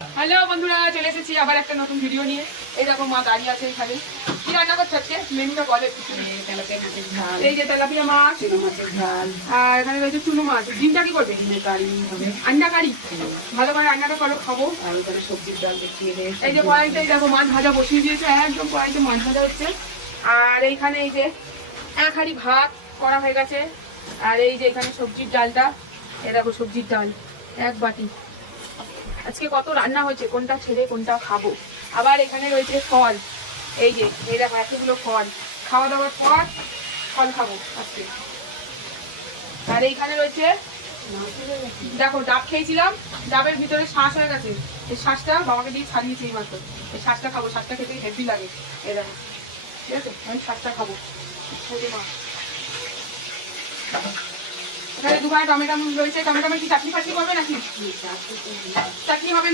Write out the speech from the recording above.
Hello বন্ধুরা, চলে এসেছি আবার একটা নতুন ভিডিও নিয়ে। এই দেখো মা দাঁড়িয়ে আছে এখানে। কি রান্না করছে আজকে? মেনুটা বলে। তেলাপিয়া মাছের ঝাল, এই যে তেলাপিয়া মাছ, চুনো মাছের ঝাল, আর এখানে রয়েছে চুনো মাছ। ডিমটা কি করবে? ডিমের কারি হবে, আন্ডা কারি। ভালো করে রান্নাটা করো, খাবো। আর ওখানে সবজির ডাল দেখিয়ে দেয়। এই যে কড়াইতে এই দেখো মাছ ভাজা বসিয়ে দিয়েছে, একদম কড়াইতে মাছ ভাজা হচ্ছে। আর এইখানে এই যে এক হাঁড়ি ভাত করা হয়ে গেছে। আর এই যে এখানে সবজির ডালটা, এই দেখো সবজির ডাল এক বাটি। আজকে কত রান্না হয়েছে, কোনটা ছেড়ে কোনটা খাবো। আবার এখানে রয়েছে ফল, এই যে এই দেখো এতগুলো ফল। খাওয়া দাওয়ার পর ফল খাবো আজকে। আর এইখানে রয়েছে দেখো ডাব খেয়েছিলাম, ডাবের ভিতরে শ্বাস হয়ে গেছে। এই শ্বাসটা বাবাকে দিয়ে ছাড়িয়েছি এই মাত্র। এই শ্বাসটা খাবো, শ্বাসটা খেতে হেভি লাগে। এই দেখো, ঠিক আছে, আমি শ্বাসটা খাবো। এখানে দুখানা টমেটো রয়েছে। টমেটো কি চাটনি ফাটনি করবে নাকি? চাটনি হবে না।